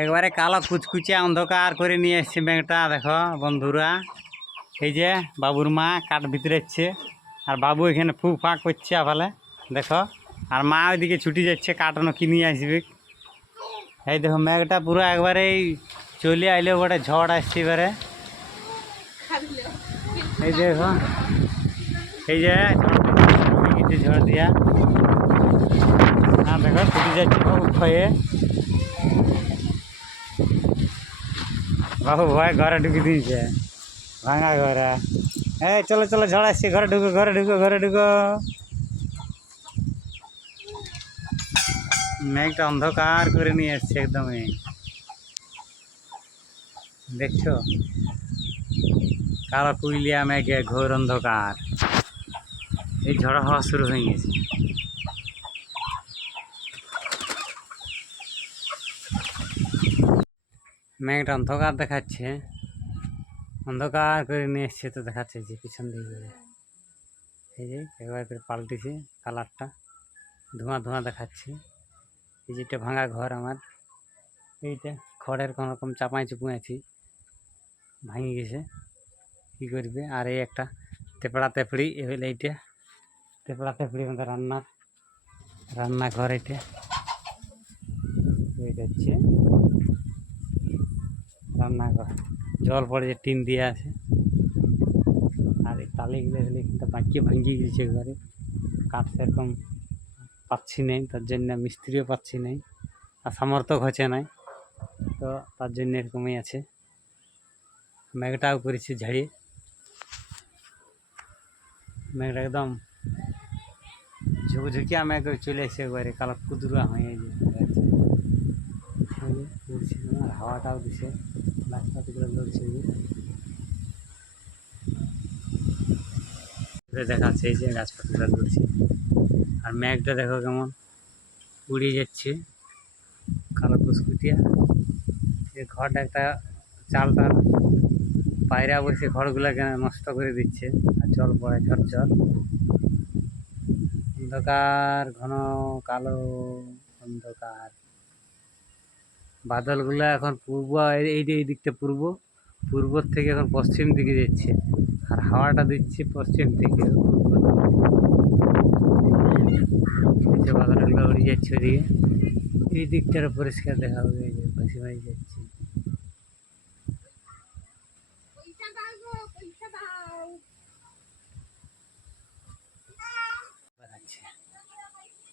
একবারে কালো কুচকুচে অন্ধকার করে নিয়ে এসছে মেঘটা। দেখো বন্ধুরা, এই যে বাবুর মা কাঠ ভিতরেচ্ছে, আর বাবু এখানে ফু ফা করছে আফালে দেখো। আর মা ওইদিকে ছুটি যাচ্ছে কাটানো কি নিয়ে আসবে। এই দেখো মেঘটা পুরো একবারেই চলে আইলে বটে, ঝড় আসছে এবারে। এই দেখো, এই যে ঝড় দিয়া, হ্যাঁ দেখো ছুটি যাচ্ছে বাবু ভয়ে। বাবু ভয় ঘরে ঢুকে দিয়েছে, ভাঙা ঘরে। এই চলো চলো, ঝড় আসছে, ঘরে ঢুকো ঘরে ঢুকো ঘরে ঢুকো। মেঘটা অন্ধকার করে নিয়ে এসছে একদমই, দেখছো কালো কুইলিয়া মেঘে ঘোর অন্ধকার। এই ঝড় হওয়া শুরু হয়ে গেছে। মেঘটা অন্ধকার দেখাচ্ছে, অন্ধকার করে নিয়ে এসছে তো দেখাচ্ছে যে পিছন দিকে। এই যে একবার করে পাল্টিছে কালারটা, ধোঁয়া ধোঁয়া দেখাচ্ছে। এই যেটা ভাঙা ঘর আমার, এইটা খড়ের কোনো রকম চাপাই চুপুই আছি, ভাঙি গেছে, কী করবে। আর এই একটা তেপড়া তেপড়ি, এবার এইটা তেপড়া তেপড়ি আমাদের রান্নাঘর। এইটা হচ্ছে রান্নাঘর, জল পড়ে যে টিন দিয়ে আছে। আর এই টালিগুলো হলে কিন্তু বাঁকিয়ে ভাঙিয়ে গেছে একবারে, কাঠ সেরকম পাচ্ছি নেই, তার জন্য মিস্ত্রিও পাচ্ছি নেই, আর সামর্থ্য হচ্ছে নাই, তো তার জন্য এরকমই আছে। মেঘটাও করেছি ঝাড়িয়ে, মেঘটা একদম ঝুঁকঝুঁকিয়া মেঘ চলে এসে একবারে কালো কুদুরা হয়ে যাচ্ছে। আর হাওয়াটাও দিছে, গাছপাতিগুলো লড়ছে, দেখাচ্ছে এই যে গাছপাতিগুলো লড়ছে। আর মেঘটা দেখো কেমন উড়ে যাচ্ছে, কালো কুচকুটিয়া। এই ঘরটা একটা চালটা পায়রা বসে ঘরগুলোকে নষ্ট করে দিচ্ছে, আর জল পড়ে ঝরঝর। অন্ধকার ঘন কালো অন্ধকার, বাদলগুলো এখন পূর্ব, এই দিকটা পূর্ব থেকে এখন পশ্চিম দিকে যাচ্ছে, আর হাওয়াটা দিচ্ছে পশ্চিম থেকে। বাদলগুলো উড়ে যাচ্ছে ওদিকে, এই দিকটারও পরিষ্কার দেখা হবে, ভাসি ভাসি যাচ্ছে।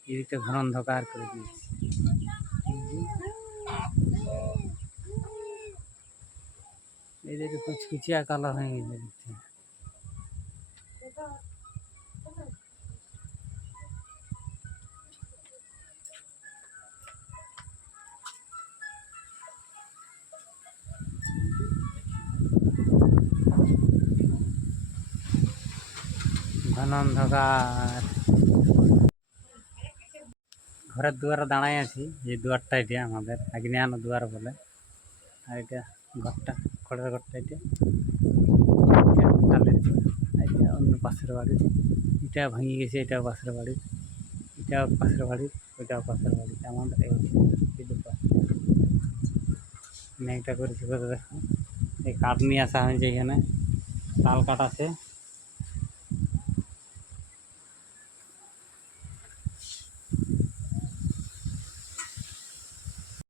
এই দিকটা ঘন অন্ধকার করে দিয়েছে, এই দিকে কুচকুচিয়া কালো হয়ে গেছে দেখতে। ঘন অন্ধকার, ঘরের দুয়ারে দাঁড়াই আছি। এই দুয়ারটা এটা আমাদের আগ্নেয়ানো দুয়ার বলে, আর এটা ঘরটা খড়ের ঘরটা। এটা টালের, এটা অন্য পাশের বাড়ির, এটা ভাঙি গেছে, এটাও পাশের বাড়ির, এটাও পাশের বাড়ির, ওইটাও পাশের বাড়ির, আমাদের এই মেঘটা করেছি। দেখো এই কাঠ নিয়ে আসা হয়েছে, এখানে তাল কাঠ আছে।